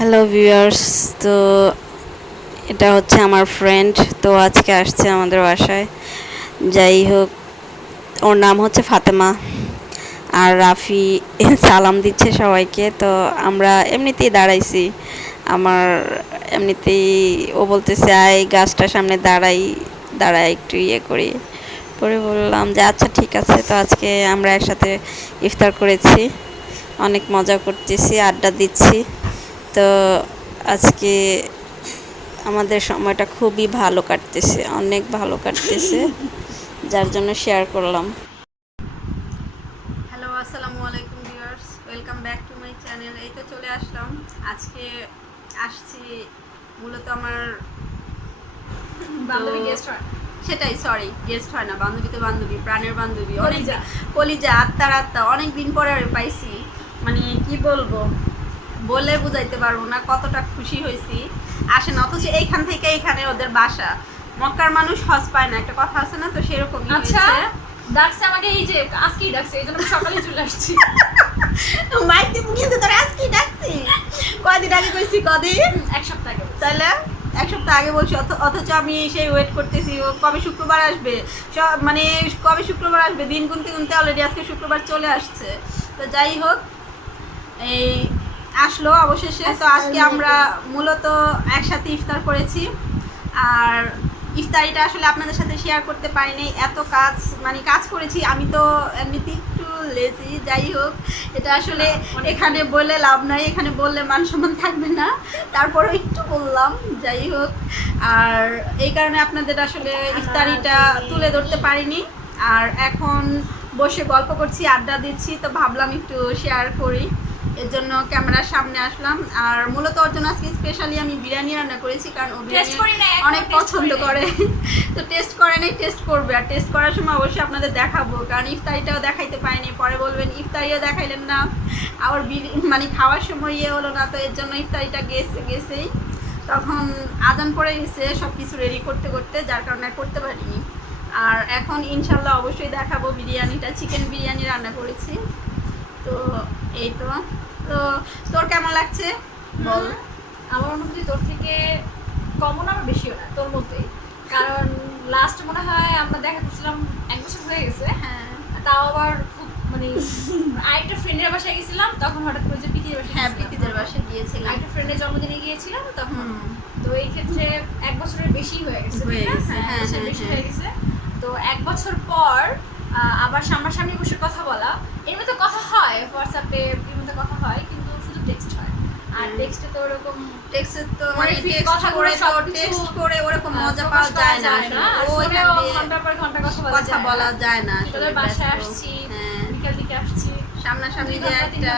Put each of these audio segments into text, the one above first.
Hello viewers. তো এটা হচ্ছে আমার ফ্রেন্ড। তো আজকে আসছে আমাদের বাসায়। যাই হোক, ওর নাম হচ্ছে ফাতেমা আর রাফি সালাম দিচ্ছে সবাইকে। তো আমরা এমনিতেই দাঁড়াইছি। আমার এমনিতেই ও বলতেছে আয় গাছটার সামনে দাঁড়াই একটু ইয়ে করি। পরে বললাম যে আচ্ছা ঠিক আছে। তো আজকে আমরা একসাথে ইফতার করেছি, অনেক মজা করতেছি, আড্ডা দিচ্ছি। তো আজকে আমাদের সময়টা খুবই ভালো কাটতেছে, অনেক ভালো কাটতেছে, যার জন্য শেয়ার করলাম। হ্যালো, আসসালামু আলাইকুম viewers, welcome back to my channel. এই তো চলে আসলাম। আজকে আসছি মূলত আমার বান্ধবী গেস্ট হয়, সেটাই, সরি গেস্ট হয় না, বান্ধবী তো বান্ধবী, প্রাণের বান্ধবী, অনেক কলিজা, আত্মা অনেক দিন পরে পাইছি। মানে কি বলবো, বলে বুঝাইতে পারবো না কতটা খুশি হয়েছি। আসেন, অথচ এইখান থেকে এখানে ওদের বাসা। মক্কার মানুষ হজ পায় না, একটা কথা আছে না, তো সেরকমই আচ্ছা হয়েছে। ডাকছে আমাকে, এই যে আজকেই ডাকছে, এই জন্য আমি সকালে চলে আসছি। মাইক দিব কিন্তু তোর আজকেই ডাকছি। কয়দিন আগে কইছি? কদিন? এক সপ্তাহ আগে। তাহলে এক সপ্তাহ আগে বলছি, অথচ আমি সেই ওয়েট করতেছি ও কবে শুক্রবার আসবে, মানে কবে শুক্রবার আসবে, দিন গুনতে গুনতে অলরেডি আজকে শুক্রবার চলে আসছে। তো যাই হোক, এই আসলো অবশেষে। তো আজকে আমরা মূলত একসাথে ইফতার করেছি। আর ইফতারিটা আসলে আপনাদের সাথে শেয়ার করতে পারিনি, এত কাজ, মানে কাজ করেছি। আমি তো এমনিতে একটু লেজি, যাই হোক, এটা আসলে এখানে বলে লাভ নাই, এখানে বললে মান সম্মান থাকবে না, তারপরেও একটু বললাম। যাই হোক, আর এই কারণে আপনাদের আসলে ইফতারিটা তুলে ধরতে পারিনি। আর এখন বসে গল্প করছি, আড্ডা দিচ্ছি, তো ভাবলাম একটু শেয়ার করি, এর জন্য ক্যামেরার সামনে আসলাম। আর মূলত ওর জন্য আজকে স্পেশালি আমি বিরিয়ানি রান্না করেছি, কারণ ও বিরিয়ানি অনেক পছন্দ করে। তো টেস্ট করে নাই, টেস্ট করবে। আর টেস্ট করার সময় অবশ্যই আপনাদের দেখাবো, কারণ ইফতারিটাও দেখাইতে পারিনি। পরে বলবেন ইফতারিও দেখাইলেন না, আবার মানে খাওয়ার সময় ইয়ে হলো না। তো এর জন্য ইফতারিটা গেছেই, তখন আজান পড়ে গেছে সব কিছু রেডি করতে করতে, যার কারণে আর করতে পারিনি। আর এখন ইনশাল্লাহ অবশ্যই দেখাবো বিরিয়ানিটা, চিকেন বিরিয়ানি রান্না করেছি। তো এই তো। তো তোর কেমন লাগছে বল? আমার অনুভূতি তোর থেকে কমও না, বেশিও না, তোর মতোই। কারণ লাস্ট মনে হয় আমরা দেখা করছিলাম 1 বছর হয়ে গেছে। হ্যাঁ, তাও আবার খুব মানে আরেকটা ফ্রেন্ডের বাসায় গেছিলাম, তখন হঠাৎ করে যে পিতির বাসায়, হ্যাঁ পিতিদের বাসায় গিয়েছিলাম, আরেকটা ফ্রেন্ডের জন্মদিনে গিয়েছিলাম তখন। তো এই ক্ষেত্রে 1 বছরের বেশি হয়ে গেছে, হয়ে ঠিক আছে? গেছে, হ্যাঁ, বছর হ্যাঁ, বেশি হ্যাঁ। হয়ে গেছে। তো 1 বছর পর আবার সামনাসামনি বসে কথা বলা, এর মধ্যে কথা হয়, হোয়াটসঅ্যাপে এর মধ্যে কথা হয়, কিন্তু শুধু টেক্সট হয়। আর টেক্সটে তো ওরকম টেক্সট তো মানে টেক্সট করে ওরকম মজা পাওয়া যায় না আসলে। ওইখান দিয়ে ঘন্টার পর ঘন্টা কথা বলা যায় না আসলে। তোদের বাসায় আসছি, বিকাল দিকে আসছি, সামনাসামনি যে একটা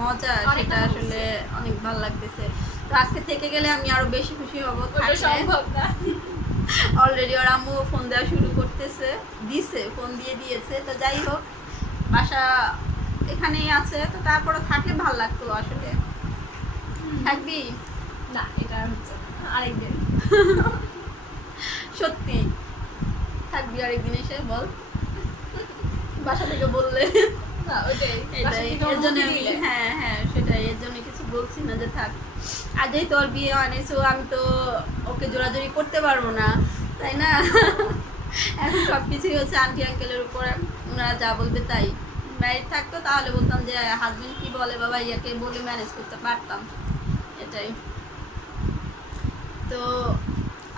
মজা, সেটা আসলে অনেক ভালো লাগতেছে। তো আজকে থেকে গেলে আমি আরো বেশি খুশি হব। সম্ভব না, অলরেডি ওর আম্মু ফোন দেওয়া শুরু করতেছে, ফোন দিয়েছে। তো যাই হোক, বাসা এখানেই আছে, তো তারপরে থাকলে ভালো লাগতো আসলে। থাকবি না, এটা হচ্ছে আরেকদিন। সত্যি থাকবি আরেকদিন এসে বল, বাসা থেকে বললে। না ওইটাই, এর জন্য হ্যাঁ সেটাই, এর জন্য কিছু বলছি না যে থাক। আর যেই তোর বিয়ে হয়নি, সো আমি তো ওকে জোরাজোরি করতে পারবো না, তাই না? এখন সবকিছুই হচ্ছে আন্টি আঙ্কেলের উপরে, ওনারা যা বলবে তাই। ম্যারিড থাকতো তাহলে বলতাম যে হাজবেন্ড কি বলে বাবা, ইয়াকে বলে ম্যানেজ করতে পারতাম, এটাই। তো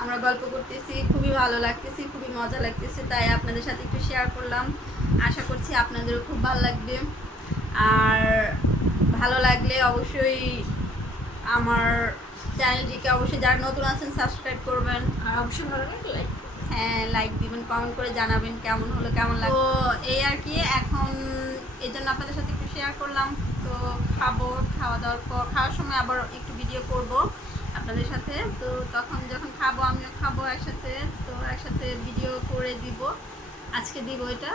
আমরা গল্প করতেছি, খুবই ভালো লাগতেছি, খুবই মজা লাগতেছে, তাই আপনাদের সাথে একটু শেয়ার করলাম। আশা করছি আপনাদেরও খুব ভালো লাগবে। আর ভালো লাগলে অবশ্যই আমার চ্যানেলটিকে অবশ্যই, যারা নতুন আছেন, সাবস্ক্রাইব করবেন। আর অবশ্যই ভালো লাগলে লাইক, হ্যাঁ লাইক দিবেন, কমেন্ট করে জানাবেন কেমন হলো, কেমন লাগলো। তো এই আর কি, এখন এই জন্য আপনাদের সাথে একটু শেয়ার করলাম। তো খাওয়া দাওয়ার পর, খাওয়ার সময় আবার একটু ভিডিও করব আপনাদের সাথে। তো তখন যখন খাবো, আমিও খাবো একসাথে, তো একসাথে ভিডিও করে দিব, আজকে দিব এটা।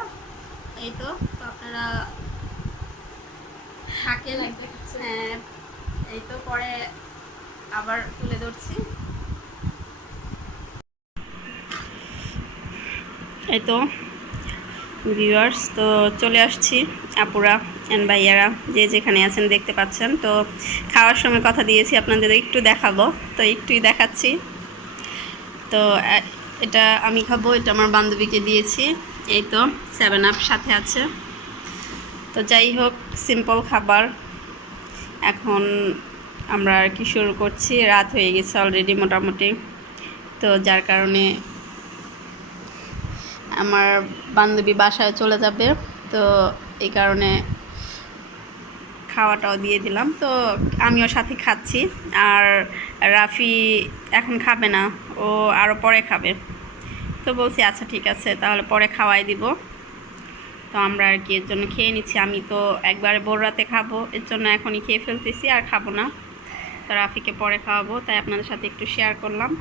এই তো আপনারা থাকেন। হ্যাঁ, এই তো পরে আবার তুলে ধরছি। এই তো ভিউয়ার্স, তো চলে আসছি আপুরা অ্যান্ড ভাইয়ারা যে যেখানে আছেন দেখতে পাচ্ছেন। তো খাওয়ার সময় কথা দিয়েছি আপনাদের একটু দেখাবো, তো একটুই দেখাচ্ছি। তো এটা আমি খাবো, এটা আমার বান্ধবীকে দিয়েছি। এই তো 7 আপ সাথে আছে। তো যাই হোক, সিম্পল খাবার। এখন আমরা আর কি শুরু করছি, রাত হয়ে গেছে অলরেডি মোটামুটি। তো যার কারণে আমার বান্ধবী বাসায় চলে যাবে, তো এই কারণে খাওয়াটাও দিয়ে দিলাম। তো আমিও সাথে খাচ্ছি, আর রাফি এখন খাবে না, ও আরও পরে খাবে। তো বলছি আচ্ছা ঠিক আছে, তাহলে পরে খাওয়াই দিব। তো আমরা আর কি এর জন্য খেয়ে নিচ্ছি। আমি তো একবারে ভোর রাতে খাবো, এর জন্য এখনই খেয়ে ফেলতেছি, আর খাবো না। তো রাফিকে পরে খাওয়াবো, তাই আপনাদের সাথে একটু শেয়ার করলাম।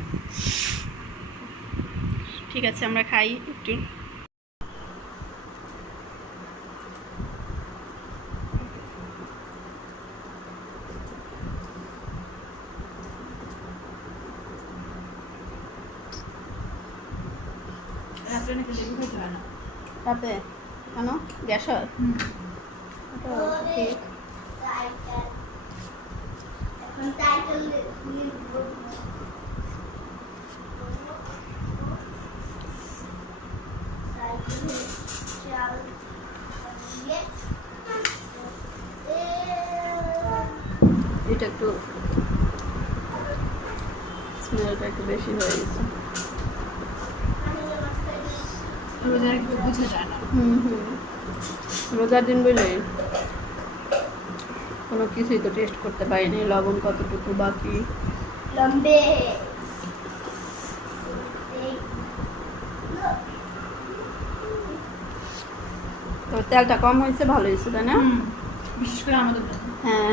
ঠিক আছে, আমরা খাই একটু। তাতে কেন গ্যাস হয়? ঠিক। এটা একটু স্মেলটা একটু বেশি হয়ে গেছে। রোজার দিন বলে কোনো কিছুই তো টেস্ট করতে পারিনি, লবণ কতটুকু বাকি। তো তেলটা কম হয়েছে, ভালো হয়েছে তাই না? বিশেষ করে আমাদের হ্যাঁ,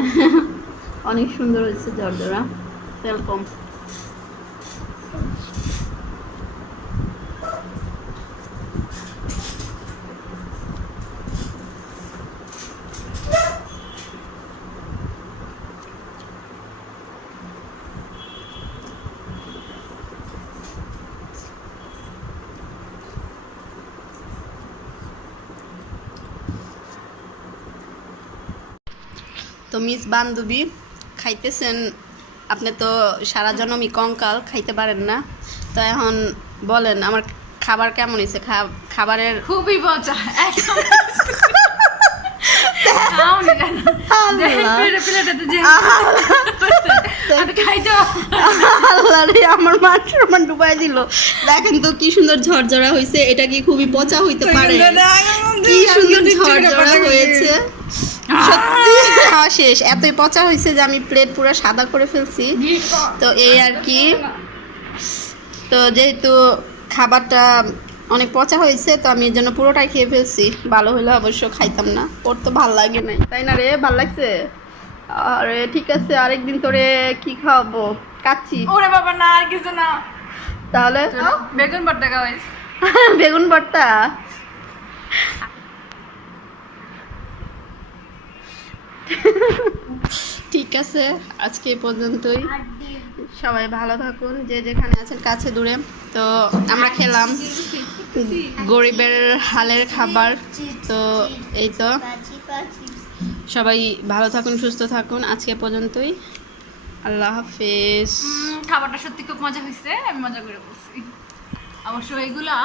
অনেক সুন্দর হয়েছে, ঝরঝরা, তেল কম। তো মিস বান্ধবী খাইতেছেন, আপনি তো সারা জন্মই কঙ্কাল, খাইতে পারেন না। তো এখন বলেন আমার খাবার কেমন হয়েছে? খাবারের খুবই মজা। আমার মান ডুবাই দিল। দেখেন তো কি সুন্দর ঝরঝরা হয়েছে, এটা কি খুবই পচা হইতে পারে? কি সুন্দর ঝরঝরা হয়েছে, সত্যি খাওয়া শেষ। এতই পচা হয়েছে যে আমি প্লেট পুরো সাদা করে ফেলছি। তো এই আর কি। তো যেহেতু খাবারটা অনেক পচা হয়েছে, তো আমি এর জন্য পুরোটাই খেয়ে ফেলছি। ভালো হলে অবশ্য খাইতাম না, ওর তো ভাল লাগে নাই, তাই না রে? ভাল লাগছে? আরে ঠিক আছে, আরেকদিন তোরে কি খাওয়াবো? কাচ্চি? ওরে বাবা না, আর কিছু না। তাহলে বেগুন ভর্তা খাওয়াইস। বেগুন ভর্তা? ঠিক আছে, আজকে এই পর্যন্তই। সবাই ভালো থাকুন, যে যেখানে আছেন কাছে দূরে। তো আমরা খেলাম গরিবের হালের খাবার। তো এই তো, সবাই ভালো থাকুন, সুস্থ থাকুন। আজকে পর্যন্তই, আল্লাহ হাফেজ। খাবারটা সত্যি খুব মজা হয়েছে, আমি মজা করে বলছি। অবশ্য এগুলা